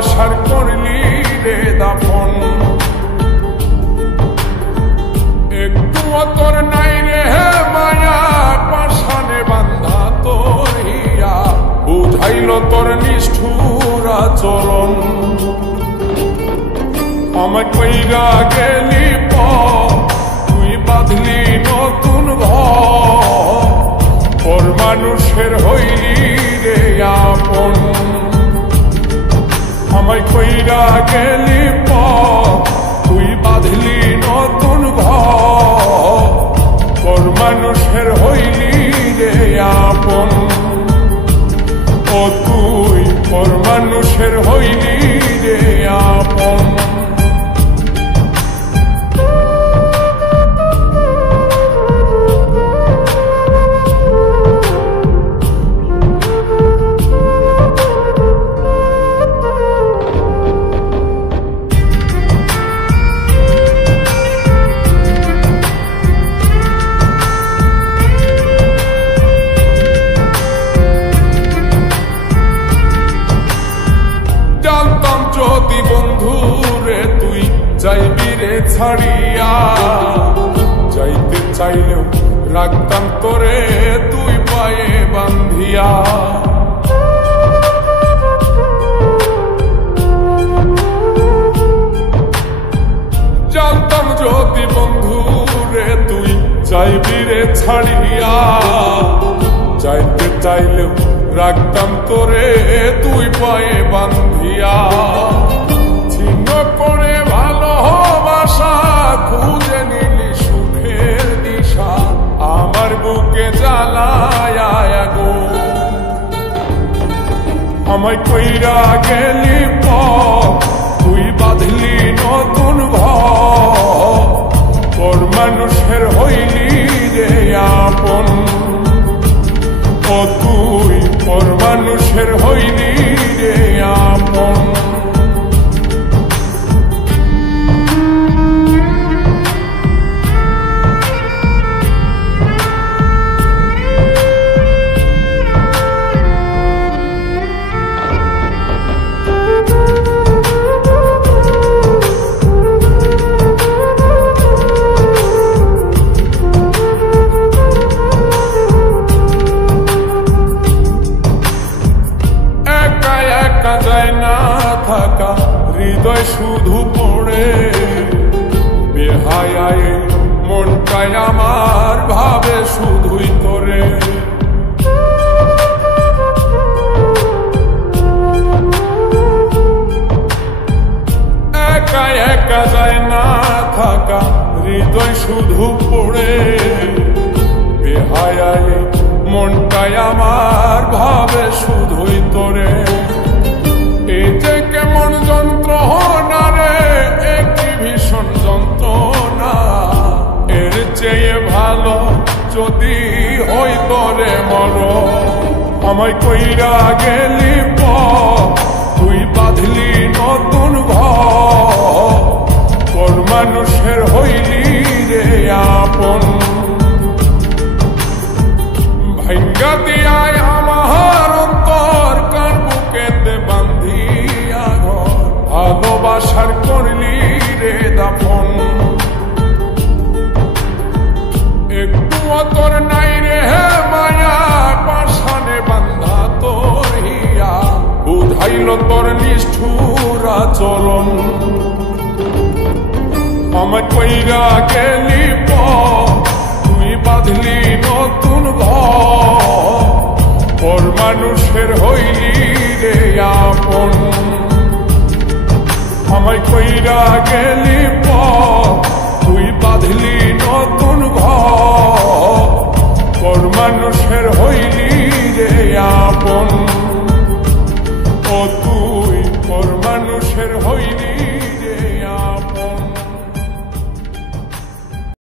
ভালোবাসার করলি রে দাফন। একটু তোর নাই রে মায়া পাশানে বান্ধা তোর হিয়া, বুঝাইল তোর নিষ্ঠুর আচরণ। আমায় কইরা গেলি তুই বাঁধলি নতুন ঘর, পর মানুষের হইলি রে আপন। আমায় কইরা গেলি তুই বাঁধলি নতুন ঘর, পর মানুষের হইলি রে আপন। ও তুই পর মানুষের হইলি রে আপন। যদি বন্ধু রে তুই যাইবি রে ছাড়িয়া, যাইতে চাইলেও রাখতাম তোরে তুই পায়ে বান্ধিয়া। জানতাম যদি বন্ধু রে তুই যাইবি রে ছাড়িয়া, যাইতে চাইলেও রাখতাম তোরে তুই পায়ে বান্ধিয়া। ছিন্ন করে ভালোবাসা খুঁজে নিলি সুখের দিশা, আমার বুকে জ্বালায় আগুন। আমায় কইরা গেলি তুই বাঁধলি নতুন ঘর, পর মানুষের হইলি রে আপন। ও তুই পর মানুষের হইলি রে আপন। যায় না থাকা হৃদয় শুধু পড়ে, বেহায়ায় মনটাই আমার ভাবে শুধুই তোরে। একা একা যায় না থাকা হৃদয় শুধু পড়ে, বেহায়ায় মনটাই আমার ভাবে শুধুই তোরে। এই যে কেমন যন্ত্রণা রে, একটি ভীষণ যন্ত্রণা, এর চেয়ে ভালো যদি হই তোরে মর। আমায় কইরা গেলি তুই বাঁধলি নতুন ঘর, পর মানুষের হইলি রে আপন। ভাঙ্গা দিয়ায় আমার অন্তর কার বুকেতে বান্ধিয়া ঘর, ভালোবাসার করলি রে দাফন। একটু তোর নাই রে মায়া পাশানে বান্ধা তোর হিয়া, বুঝাইল তোর নিষ্ঠুর আচরণ। আমায় কইরা গেলি তুই বাঁধলি নতুন ঘর, পর মানুষের হইলি রে আপন। আমায় কইরা গেলি তুই বাঁধলি নতুন ঘর, পর মানুষের হইলি রে আপন। ও তুই পর মানুষের হইলি